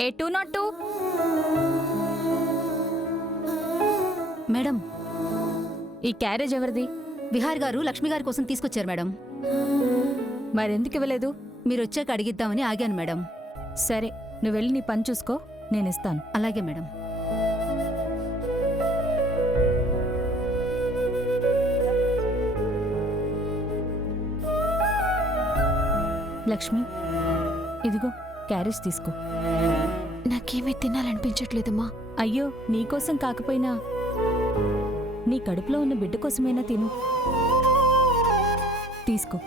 ఏ 202 madam, ఈ carriage ఎవరిది? విహార్ గారు లక్ష్మి గారి కోసం తీసుకొచ్చారు మేడం. మరెందుకు ఇవ్వలేదు? మీరొచ్చాక అడిగిద్దామని ఆగాను మేడం. సరే, నువ్వు వెళ్ళి నీ పని చూసుకో, నేను ఇస్తాను. అలాగే మేడం. లక్ష్మి, ఇదిగో క్యారేజ్ తీసుకో. నాకేమీ తినాలనిపించట్లేదమ్మా. అయ్యో, నీకోసం కాకపోయినా నీ కడుపులో ఉన్న బిడ్డ కోసమైనా తిను. తీసుకో.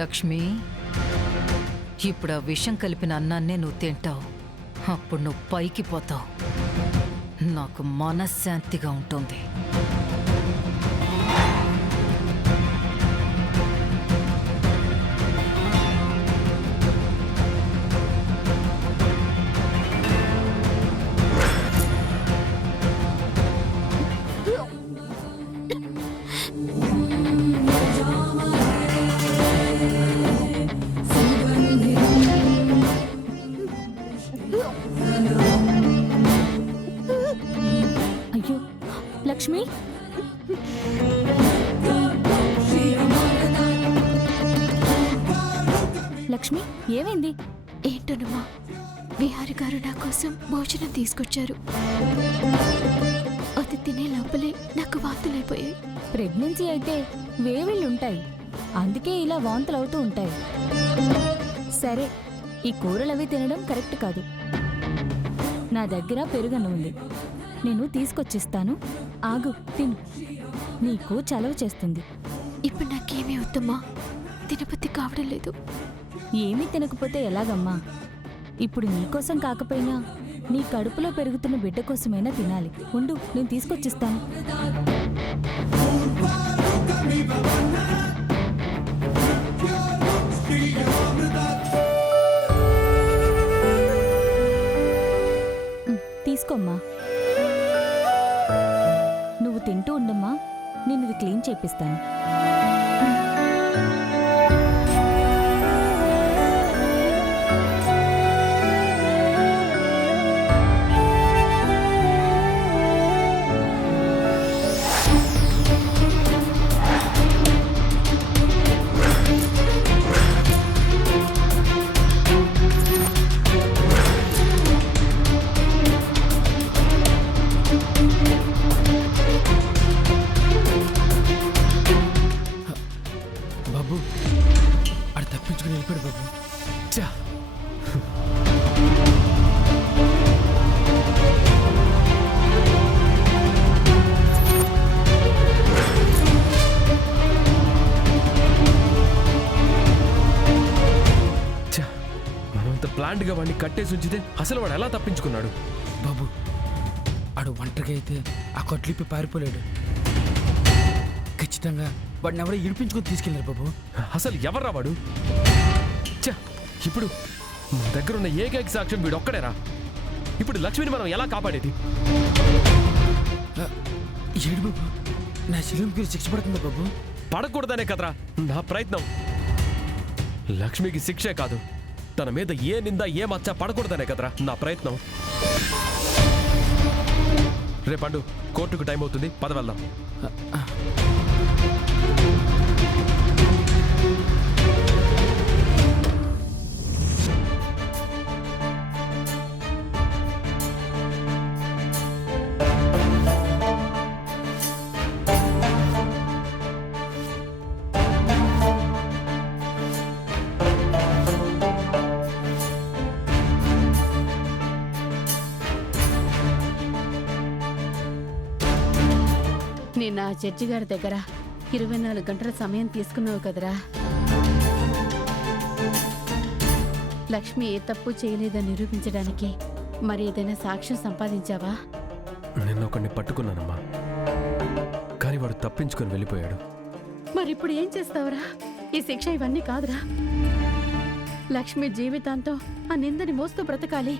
లక్ష్మి, ఇప్పుడు ఆ విషం కలిపిన అన్నాన్నే నువ్వు తింటావు. అప్పుడు నువ్వు పైకి పోతావు. నాకు మనశ్శాంతిగా ఉంటుంది. అయ్యో లక్ష్మి, లక్ష్మి ఏమైంది? ఏంటోనమ్మా, విహారి గారు నా కోసం భోజనం తీసుకొచ్చారు. అది తినే లోపలే నాకు వాంతులైపోయాయి. ప్రెగ్నెన్సీ అయితే వేవిళ్ళుంటాయి, అందుకే ఇలా వాంతులు అవుతూ ఉంటాయి. సరే, ఈ కూరలవి తినడం కరెక్ట్ కాదు. నా దగ్గర పెరుగన్నం ఉంది, నేను తీసుకొచ్చిస్తాను. ఆగు, తిను, నీకు చలవ చేస్తుంది. ఇప్పుడు నాకేమీ వద్దమ్మా, తినబుద్ధి కావడం లేదు. ఏమీ తినకపోతే ఎలాగమ్మా? ఇప్పుడు నీకోసం కాకపోయినా నీ కడుపులో పెరుగుతున్న బిడ్డ కోసమైనా తినాలి. ఉండు, నేను తీసుకొచ్చిస్తాను. తీసుకోమ్మా. నువ్వు తింటూ ఉండమ్మా, నేను ఇది క్లీన్ చేపిస్తాను. బాబు ఆడు తప్పించుకుని వెళ్ళిపోయాడు బాబు. చా చా మనంత ప్లాంట్గా వాడిని కట్టేసి ఉంచితే అసలు వాడు ఎలా తప్పించుకున్నాడు? బాబు ఆడు ఒంటరిగా అయితే ఆ కొట్లిప్పి పారిపోలేడు. ఖచ్చితంగా వాడిని ఎవరో ఇడిపించుకొని తీసుకెళ్ళారు బాబు. అసలు ఎవర్రా వాడు? ఛ, ఇప్పుడు మన దగ్గర ఉన్న ఏకైక సాక్ష్యం వీడు ఒక్కడేరా. ఇప్పుడు లక్ష్మిని మనం ఎలా కాపాడేది? ఏడు బాబు, నా శిలువుకి శిక్ష పడుతుందా బాబు? పడకూడదనే కదరా నా ప్రయత్నం. లక్ష్మికి శిక్షే కాదు, తన మీద ఏ నింద ఏ మచ్చ పడకూడదనే కదరా నా ప్రయత్నం. రేపండు కోర్టుకు టైం అవుతుంది, పద వెళ్దాం. నిన్న ఆ జడ్జి గారి దగ్గర 24 గంటల సమయం తీసుకున్నావు కదరా. లక్ష్మి ఏ తప్పు చేయలేదని నిరూపించడానికి మరి ఏదైనా సాక్ష్యం సంపాదించావా? నిన్న ఒకడిని పట్టుకున్నానమ్మా, కానీ వాడు తప్పించుకొని వెళ్ళిపోయాడు. మరిప్పుడు ఏం చేస్తావురా? ఈ శిక్ష ఇవన్నీ కాదురా. లక్ష్మి జీవితాంతం ఆ నిందని మోస్తూ బ్రతకాలి.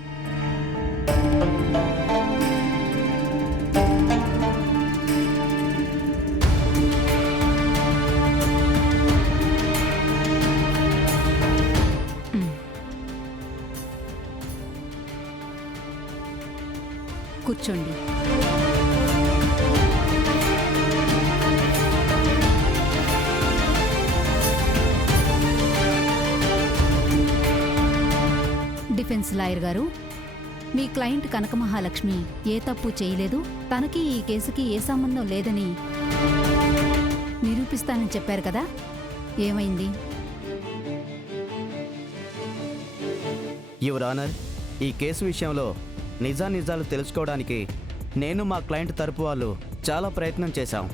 కూర్చోండి. డిఫెన్స్ లాయర్ గారు, మీ క్లయింట్ కనక మహాలక్ష్మి ఏ తప్పు చేయలేదు, తనకి ఈ కేసుకి ఏ సంబంధం లేదని నిరూపిస్తానని చెప్పారు కదా, ఏమైంది? యువర్ ఆనర్, ఈ కేసు విషయంలో నిజాలు తెలుసుకోవడానికి నేను మా క్లయింట్ తరపు వాళ్ళు చాలా ప్రయత్నం చేశాం.